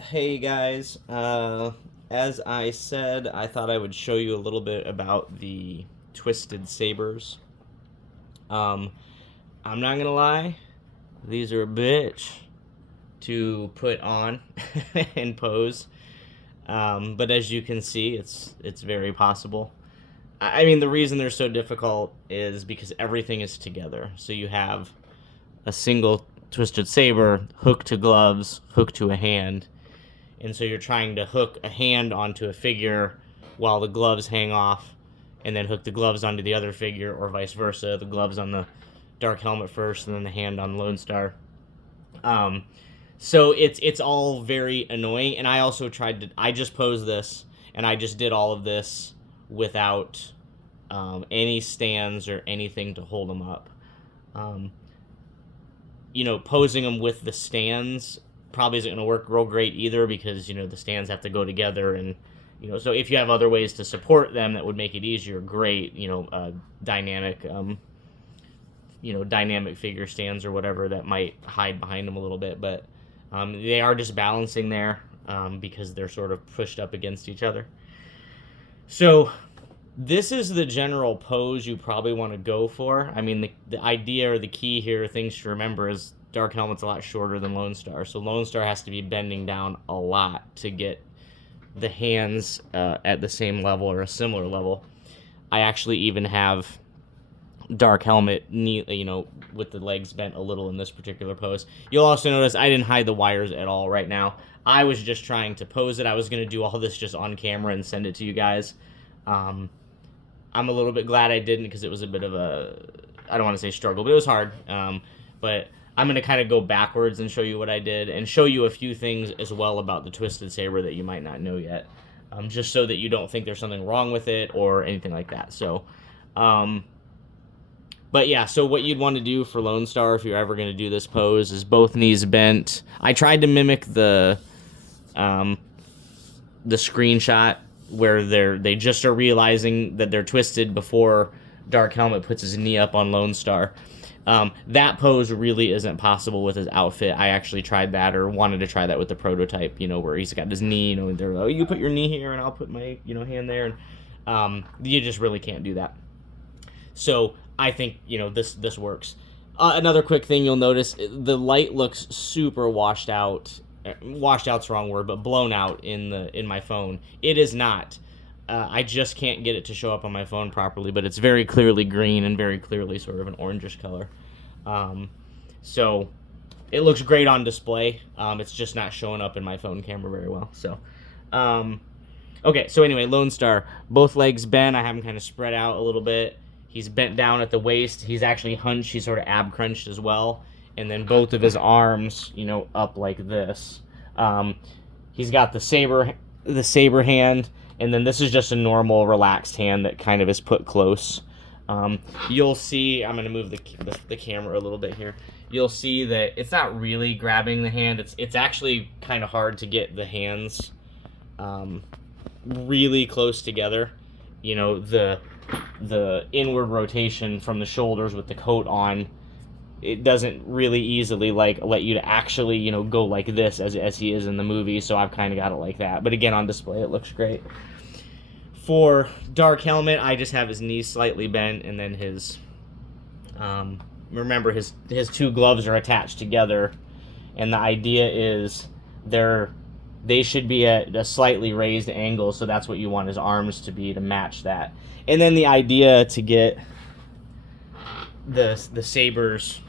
Hey guys, as I said, I thought I would show you a little bit about the Twisted Sabers. Um, I'm not gonna lie, these are a bitch to put on and pose. But as you can see, it's very possible. I mean, the reason they're so difficult is because everything is together. So you have a single Twisted Saber hooked to gloves, hooked to a hand, and so you're trying to hook a hand onto a figure while the gloves hang off, and then hook the gloves onto the other figure, or vice versa. The gloves on the Dark Helmet first, and then the hand on Lone Starr. Um, so it's all very annoying. And I also tried to. I just posed this, and I just did all of this without any stands or anything to hold them up. Um, Posing them with the stands probably isn't going to work real great either because the stands have to go together, and so if you have other ways to support them that would make it easier, great. Dynamic dynamic figure stands or whatever that might hide behind them a little bit, but they are just balancing there because they're sort of pushed up against each other. So this is the general pose you probably want to go for. I mean, the idea or the key here, things to remember, is Dark Helmet's a lot shorter than Lone Starr. So Lone Starr has to be bending down a lot to get the hands at the same level or a similar level. I actually even have Dark Helmet, with the legs bent a little in this particular pose. You'll also notice I didn't hide the wires at all right now. I was just trying to pose it. I was going to do all this just on camera and send it to you guys. I'm a little bit glad I didn't because it was a bit of I don't want to say struggle, but it was hard. But I'm going to kind of go backwards and show you what I did and show you a few things as well about the Twisted Saber that you might not know yet, just so that you don't think there's something wrong with it or anything like that. So, but yeah, so what you'd want to do for Lone Starr if you're ever going to do this pose is both knees bent. I tried to mimic the screenshot where they just are realizing that they're twisted before Dark Helmet puts his knee up on Lone Starr. That pose really isn't possible with his outfit. I actually tried that, or wanted to try that with the prototype, where he's got his knee, they're like, oh, you put your knee here and I'll put my, hand there. And you just really can't do that. So I think, this works. Another quick thing you'll notice, the light looks super washed out. Washed out's the wrong word, but blown out in my phone. It is not. I just can't get it to show up on my phone properly, but it's very clearly green and very clearly sort of an orangish color. So it looks great on display. It's just not showing up in my phone camera very well. So, okay. So anyway, Lone Starr, both legs bent. I have him kind of spread out a little bit. He's bent down at the waist. He's actually hunched. He's sort of ab crunched as well. And then both of his arms, up like this. He's got the saber hand, and then this is just a normal relaxed hand that kind of is put close. You'll see, I'm going to move the camera a little bit here. You'll see that it's not really grabbing the hand. It's actually kind of hard to get the hands really close together. The inward rotation from the shoulders with the coat on, it doesn't really easily let you to actually go like this as he is in the movie, so I've kind of got it like that. But again, on display it looks great. For Dark Helmet, I just have his knees slightly bent, and then his remember his two gloves are attached together, and the idea is they should be at a slightly raised angle, so that's what you want his arms to be to match that. And then the idea to get the sabers,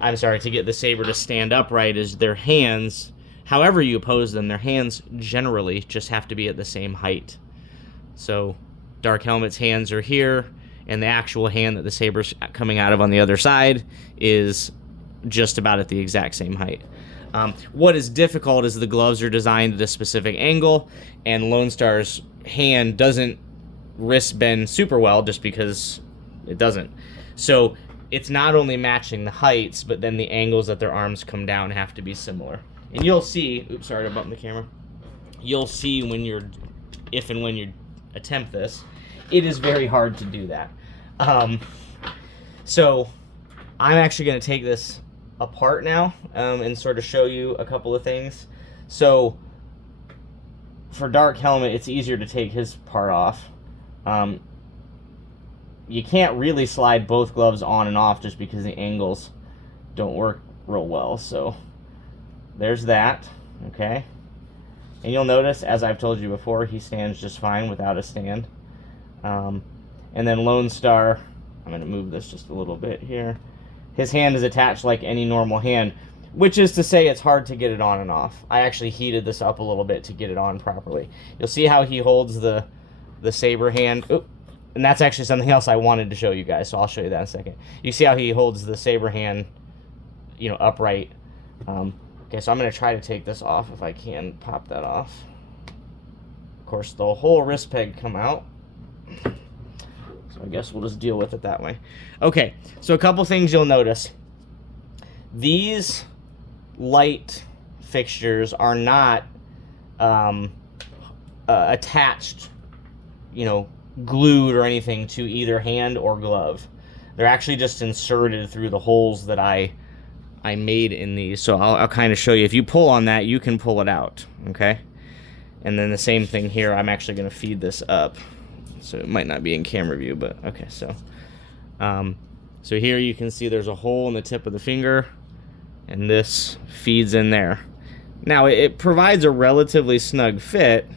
to get the saber to stand upright is their hands, however you pose them, their hands generally just have to be at the same height. So Dark Helmet's hands are here, and the actual hand that the saber's coming out of on the other side is just about at the exact same height. What is difficult is the gloves are designed at a specific angle, and Lone Starr's hand doesn't wrist bend super well just because it doesn't. So it's not only matching the heights, but then the angles that their arms come down have to be similar. And you'll see, oops, sorry to bump the camera. You'll see if and when you attempt this, it is very hard to do that. So I'm actually going to take this apart now and sort of show you a couple of things. So for Dark Helmet, it's easier to take his part off. You can't really slide both gloves on and off just because the angles don't work real well. So there's that, okay? And you'll notice, as I've told you before, he stands just fine without a stand. And then Lone Starr, I'm going to move this just a little bit here. His hand is attached like any normal hand, which is to say it's hard to get it on and off. I actually heated this up a little bit to get it on properly. You'll see how he holds the saber hand. Oop. And that's actually something else I wanted to show you guys, so I'll show you that in a second. You see how he holds the saber hand, you know, upright. Okay, so I'm going to try to take this off if I can pop that off. Of course, the whole wrist peg come out. So I guess we'll just deal with it that way. Okay, so a couple things you'll notice. These light fixtures are not attached, you know, glued or anything to either hand or glove. They're actually just inserted through the holes that I made in these. So I'll kind of show you. If you pull on that, you can pull it out, okay? And then the same thing here. I'm actually going to feed this up. So it might not be in camera view, but okay. So so here you can see there's a hole in the tip of the finger, and this feeds in there. Now it provides a relatively snug fit,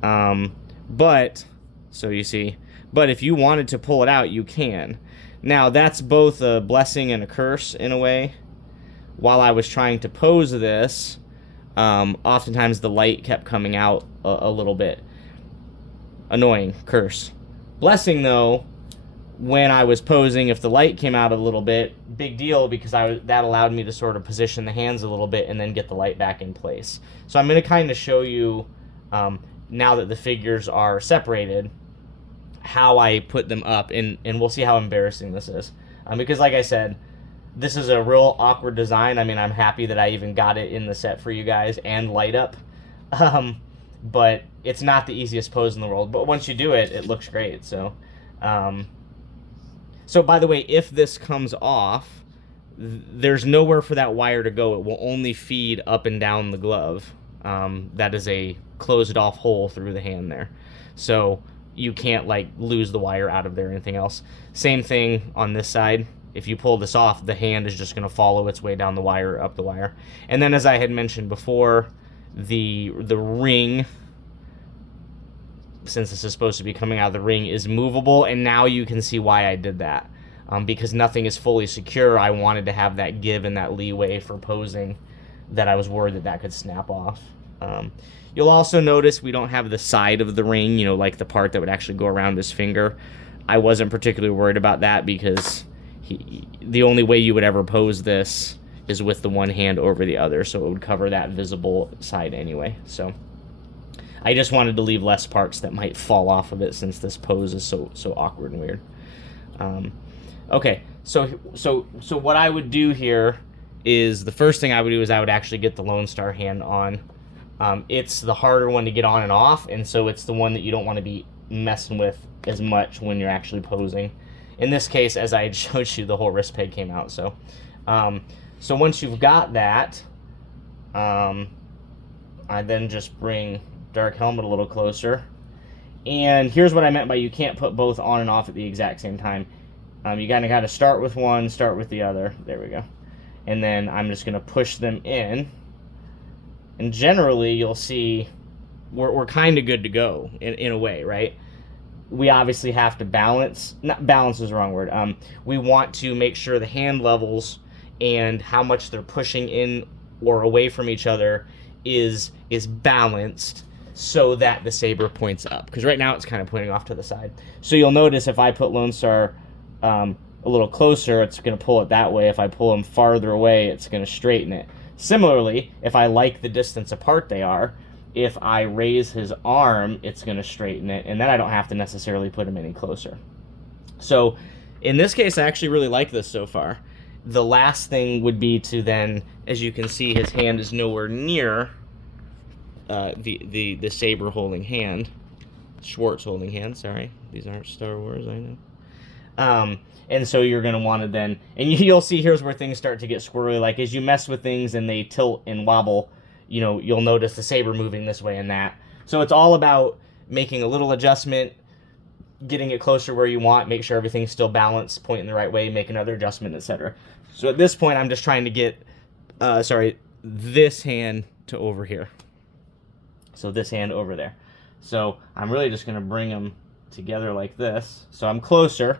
but so you see, but if you wanted to pull it out, you can. Now that's both a blessing and a curse in a way. While I was trying to pose this, oftentimes the light kept coming out a little bit. Annoying, curse. Blessing though, when I was posing, if the light came out a little bit, big deal, because that allowed me to sort of position the hands a little bit and then get the light back in place. So I'm going to kind of show you, now that the figures are separated, how I put them up, and we'll see how embarrassing this is. Because like I said, this is a real awkward design. I mean, I'm happy that I even got it in the set for you guys and light up. But it's not the easiest pose in the world. But once you do it, it looks great. So, so by the way, if this comes off, there's nowhere for that wire to go. It will only feed up and down the glove. That is a closed off hole through the hand there. So you can't like lose the wire out of there or anything else. Same thing on this side. If you pull this off, the hand is just going to follow its way down the wire, up the wire. And then, as I had mentioned before, the ring, since this is supposed to be coming out of the ring, is movable, and now you can see why I did that. Because nothing is fully secure, I wanted to have that give and that leeway for posing, that I was worried that could snap off. You'll also notice we don't have the side of the ring, you know, like the part that would actually go around his finger. I wasn't particularly worried about that because the only way you would ever pose this is with the one hand over the other, so it would cover that visible side anyway. So I just wanted to leave less parts that might fall off of it, since this pose is so awkward and weird. Okay, so what I would do here is, the first thing I would do is I would actually get the Lone Starr hand on. It's the harder one to get on and off, and so it's the one that you don't want to be messing with as much when you're actually posing. In this case, as I had showed you, the whole wrist peg came out. So so once you've got that, I then just bring Dark Helmet a little closer. And here's what I meant by you can't put both on and off at the exact same time. You kind of got to start with one, start with the other. There we go. And then I'm just going to push them in. And generally, you'll see we're kind of good to go in a way, right? We obviously have to balance. Not balance is the wrong word. We want to make sure the hand levels and how much they're pushing in or away from each other is balanced, so that the saber points up. Because right now it's kind of pointing off to the side. So you'll notice if I put Lone Starr a little closer, it's going to pull it that way. If I pull him farther away, it's going to straighten it. Similarly, if I like the distance apart they are, if I raise his arm, it's going to straighten it, and then I don't have to necessarily put him any closer. So in this case, I actually really like this so far. The last thing would be to then, as you can see, his hand is nowhere near the saber holding hand. Schwartz holding hand, sorry. These aren't Star Wars, I know. And so you're going to want to then, and you'll see here's where things start to get squirrely. Like as you mess with things and they tilt and wobble, you know, you'll notice the saber moving this way and that. So it's all about making a little adjustment, getting it closer where you want, make sure everything's still balanced, pointing the right way, make another adjustment, etc. So at this point, I'm just trying to get, this hand to over here. So this hand over there. So I'm really just going to bring them together like this. So I'm closer.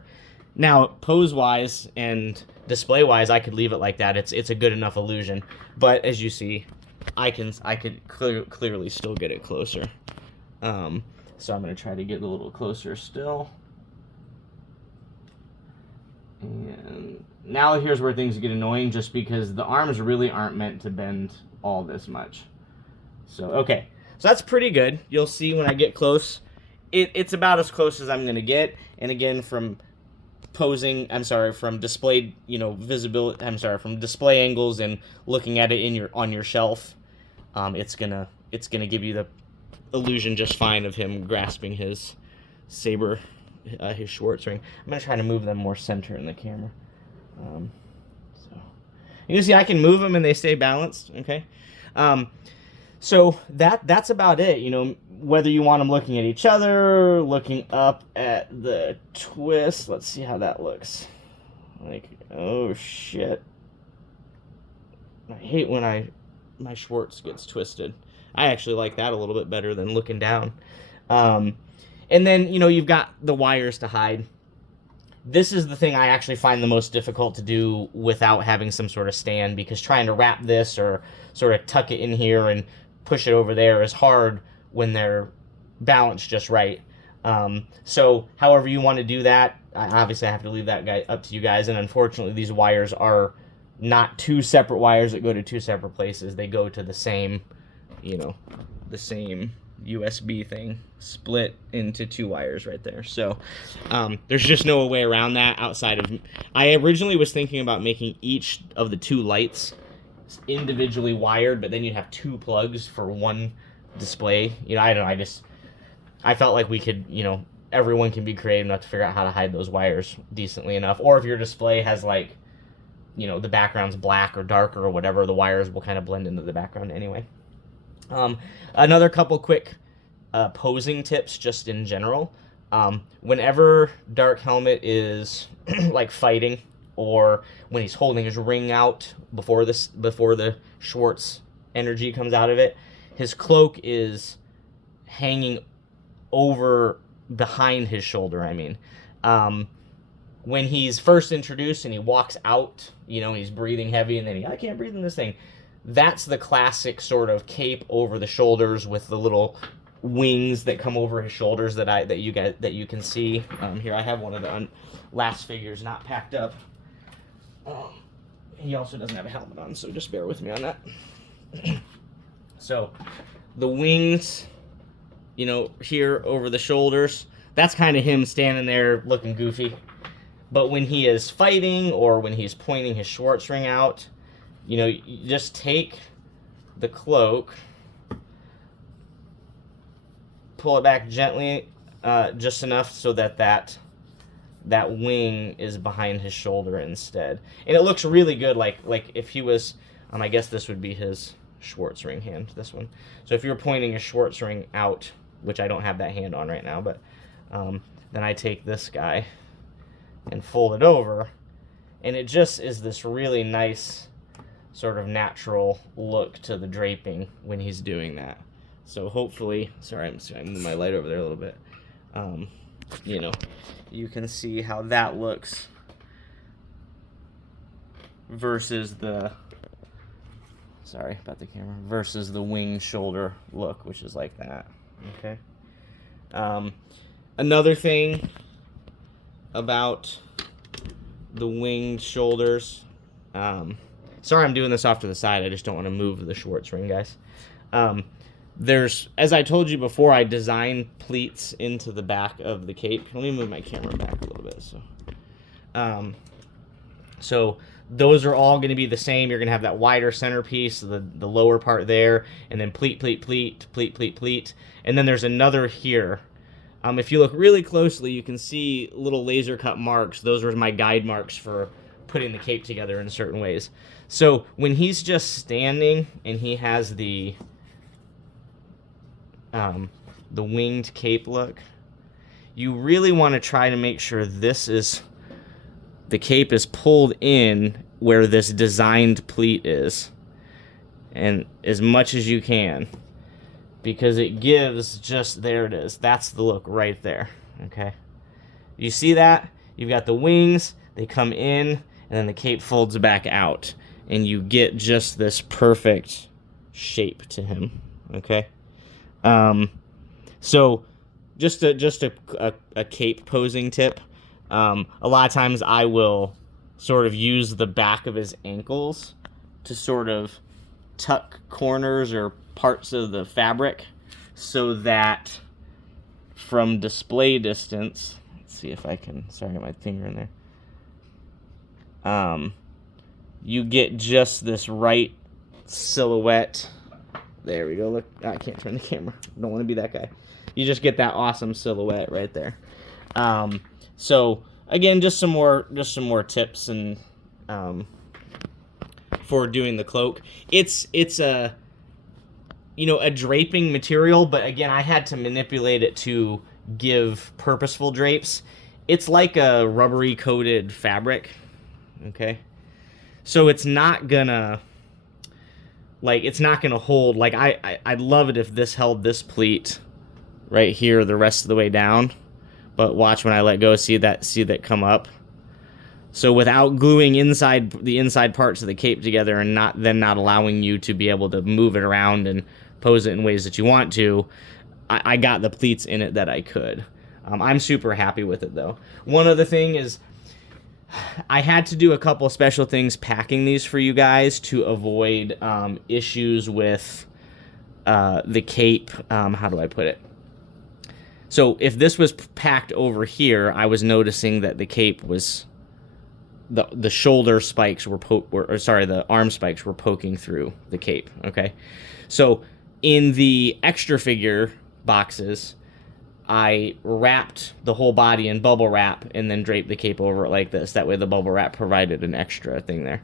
Now, pose-wise and display-wise, I could leave it like that. It's a good enough illusion. But as you see, I could clearly still get it closer. So I'm going to try to get a little closer still. And now here's where things get annoying, just because the arms really aren't meant to bend all this much. So, okay. So that's pretty good. You'll see when I get close. It's about as close as I'm going to get. And again, from from displayed, visibility, from display angles and looking at it on your shelf, it's gonna give you the illusion just fine of him grasping his saber, his Schwartz ring. I'm gonna try to move them more center in the camera. So you can see I can move them and they stay balanced. Okay. So that's about it. Whether you want them looking at each other, looking up at the twist. Let's see how that looks. Like, oh shit. I hate when my Schwartz gets twisted. I actually like that a little bit better than looking down. And then, you've got the wires to hide. This is the thing I actually find the most difficult to do without having some sort of stand, because trying to wrap this or sort of tuck it in here and push it over there is hard when they're balanced just right. So however you want to do that, obviously I have to leave that guy up to you guys. And unfortunately, these wires are not two separate wires that go to two separate places. They go to the same, the same USB thing, split into two wires right there. So there's just no way around that outside of... I originally was thinking about making each of the two lights individually wired, but then you'd have two plugs for one display. I don't know, I felt like we could, everyone can be creative enough to figure out how to hide those wires decently enough. Or if your display has the background's black or darker or whatever, the wires will kind of blend into the background anyway. Another couple quick posing tips just in general. Whenever Dark Helmet is fighting, or when he's holding his ring out before the Schwartz energy comes out of it, his cloak is hanging over behind his shoulder. When he's first introduced and he walks out, he's breathing heavy, and then I can't breathe in this thing. That's the classic sort of cape over the shoulders with the little wings that come over his shoulders that you can see. Here I have one of the last figures not packed up. He also doesn't have a helmet on, so just bear with me on that. So the wings, here over the shoulders, that's kind of him standing there looking goofy. But when he is fighting or when he's pointing his Schwartz ring out, you just take the cloak, pull it back gently, just enough so that wing is behind his shoulder instead. And it looks really good, like if he was, I guess this would be his Schwartz ring hand, this one. So if you're pointing a Schwartz ring out, which I don't have that hand on right now, but then I take this guy and fold it over, and it just is this really nice sort of natural look to the draping when he's doing that. So hopefully, sorry, I'm moving my light over there a little bit. You can see how that looks versus the, sorry about the camera, versus the wing shoulder look, which is like that. Okay. Another thing about the winged shoulders, sorry I'm doing this off to the side, I just don't want to move the Schwartz ring, guys. There's, as I told you before, I designed pleats into the back of the cape. Let me move my camera back a little bit. So those are all going to be the same. You're going to have that wider centerpiece, the lower part there, and then pleat, pleat, pleat, pleat, pleat, pleat. And then there's another here. If you look really closely, you can see little laser cut marks. Those are my guide marks for putting the cape together in certain ways. So when he's just standing and he has the the winged cape look, you really want to try to make sure the cape is pulled in where this designed pleat is, and as much as you can, because it gives just, there it is. That's the look right there, okay? You see that? You've got the wings, they come in, and then the cape folds back out, and you get just this perfect shape to him, okay? So just a cape posing tip. A lot of times I will sort of use the back of his ankles to sort of tuck corners or parts of the fabric so that from display distance, let's see if I can, sorry, I got my finger in there. You get just this right silhouette. There we go. Look, I can't turn the camera. Don't want to be that guy. You just get that awesome silhouette right there. So again, just some more tips and for doing the cloak. It's a a draping material, but again, I had to manipulate it to give purposeful drapes. It's like a rubbery coated fabric, okay? So it's not gonna hold. Like I'd love it if this held this pleat right here the rest of the way down, but watch when I let go, see that come up. So without gluing the inside parts of the cape together and not allowing you to be able to move it around and pose it in ways that you want to, I got the pleats in it that I could. I'm super happy with it though. One other thing is, I had to do a couple special things packing these for you guys to avoid issues with the cape. How do I put it? So if this was packed over here, I was noticing that the cape was, the shoulder spikes the arm spikes were poking through the cape, okay? So in the extra figure boxes, I wrapped the whole body in bubble wrap and then draped the cape over it like this. That way the bubble wrap provided an extra thing there,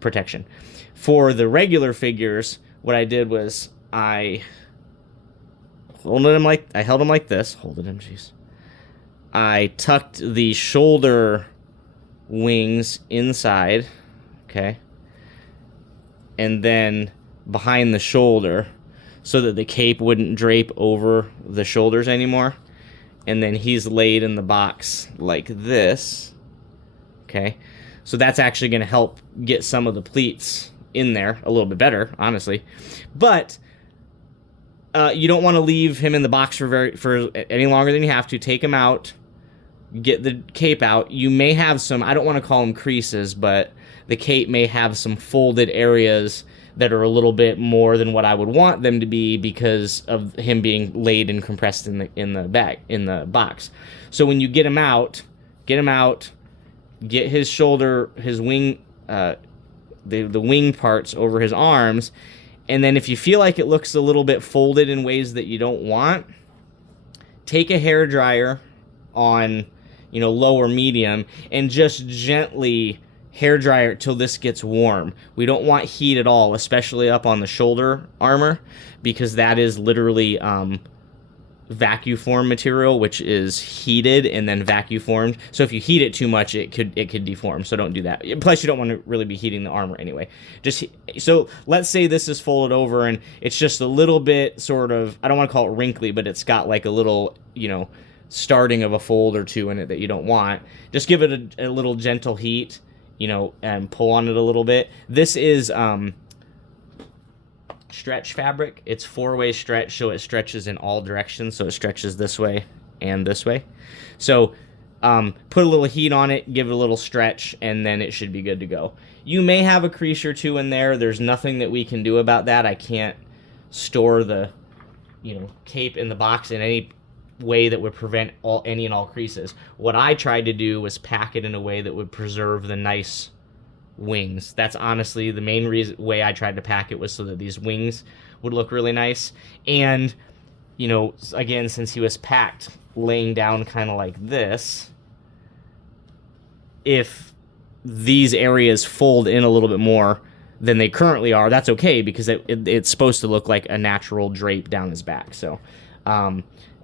protection. For the regular figures, what I did was I held him like this. Jeez. I tucked the shoulder wings inside, okay, and then behind the shoulder, so that the cape wouldn't drape over the shoulders anymore. And then he's laid in the box like this, okay? So that's actually going to help get some of the pleats in there a little bit better, honestly. But you don't want to leave him in the box for any longer than you have to. Take him out, get the cape out. You may have some, I don't want to call them creases, but the cape may have some folded areas that are a little bit more than what I would want them to be because of him being laid and compressed in the box. So when you get him out, get his shoulder, his wing, the wing parts over his arms, and then if you feel like it looks a little bit folded in ways that you don't want, take a hair dryer on, low or medium, and just gently hair dryer it till this gets warm. We don't want heat at all, especially up on the shoulder armor, because that is literally vacuum form material, which is heated and then vacuum formed. So if you heat it too much, it could deform. So don't do that. Plus, you don't want to really be heating the armor anyway. So let's say this is folded over and it's just a little bit sort of, I don't want to call it wrinkly, but it's got like a little, starting of a fold or two in it that you don't want. Just give it a little gentle heat, and pull on it a little bit. This is stretch fabric. It's 4-way stretch, so it stretches in all directions. So it stretches this way and this way. So put a little heat on it, give it a little stretch, and then it should be good to go. You may have a crease or two in there. There's nothing that we can do about that. I can't store the cape in the box in any way that would prevent any and all creases. What I tried to do was pack it in a way that would preserve the nice wings. That's honestly the main way I tried to pack it, was so that these wings would look really nice. And again, since he was packed laying down kind of like this, if these areas fold in a little bit more than they currently are, that's okay, because it's supposed to look like a natural drape down his back. So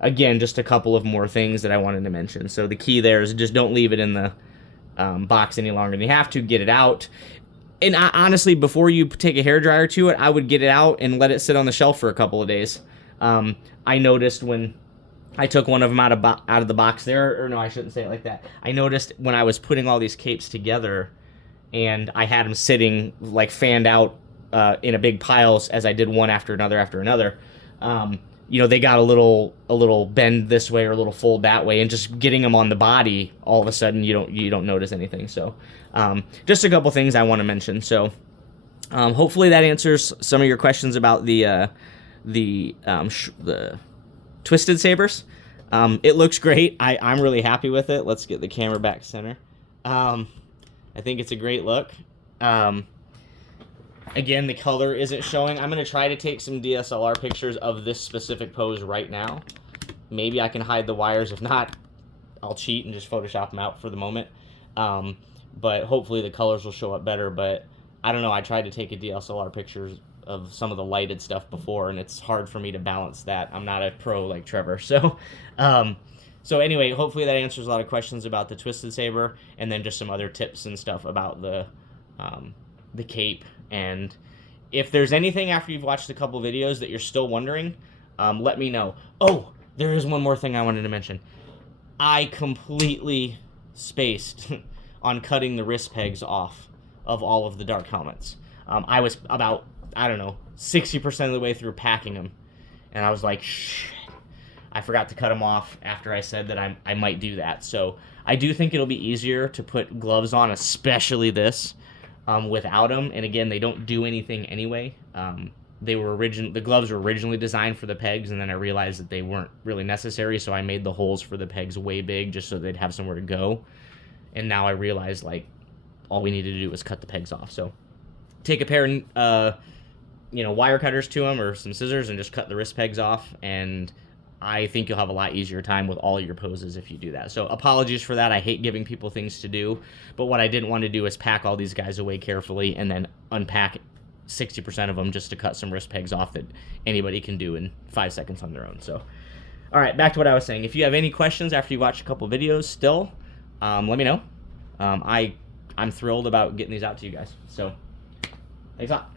Again, just a couple of more things that I wanted to mention. So the key there is just don't leave it in the box any longer than you have to. Get it out. And honestly, before you take a hairdryer to it, I would get it out and let it sit on the shelf for a couple of days. I noticed when I took one of them out of the box there, or no, I shouldn't say it like that. I noticed when I was putting all these capes together, and I had them sitting like fanned out in a big pile as I did one after another. They got a little bend this way or a little fold that way, and just getting them on the body, all of a sudden you don't notice anything. So just a couple things I want to mention. So hopefully that answers some of your questions about the Twisted Sabers. It looks great. I'm really happy with it. Let's get the camera back center. I think it's a great look. Again, the color isn't showing. I'm going to try to take some DSLR pictures of this specific pose right now. Maybe I can hide the wires. If not, I'll cheat and just Photoshop them out for the moment. But hopefully the colors will show up better. But I don't know. I tried to take a DSLR pictures of some of the lighted stuff before, and it's hard for me to balance that. I'm not a pro like Trevor. So anyway, hopefully that answers a lot of questions about the Twisted Saber, and then just some other tips and stuff about the cape. And if there's anything after you've watched a couple videos that you're still wondering, let me know. Oh, there is one more thing I wanted to mention. I completely spaced on cutting the wrist pegs off of all of the dark helmets. I was about, 60% of the way through packing them, and I was like, shit, I forgot to cut them off after I said that I might do that. So I do think it'll be easier to put gloves on, especially this, without them. And again, they don't do anything anyway. The gloves were originally designed for the pegs, and then I realized that they weren't really necessary, so I made the holes for the pegs way big just so they'd have somewhere to go. And now I realize, like, all we needed to do was cut the pegs off. So take a pair of wire cutters to them, or some scissors, and just cut the wrist pegs off, and I think you'll have a lot easier time with all your poses if you do that. So apologies for that. I hate giving people things to do, but what I didn't want to do is pack all these guys away carefully and then unpack 60% of them just to cut some wrist pegs off that anybody can do in 5 seconds on their own. So, all right, back to what I was saying. If you have any questions after you watch a couple videos still, let me know. I'm thrilled about getting these out to you guys. So, thanks a lot.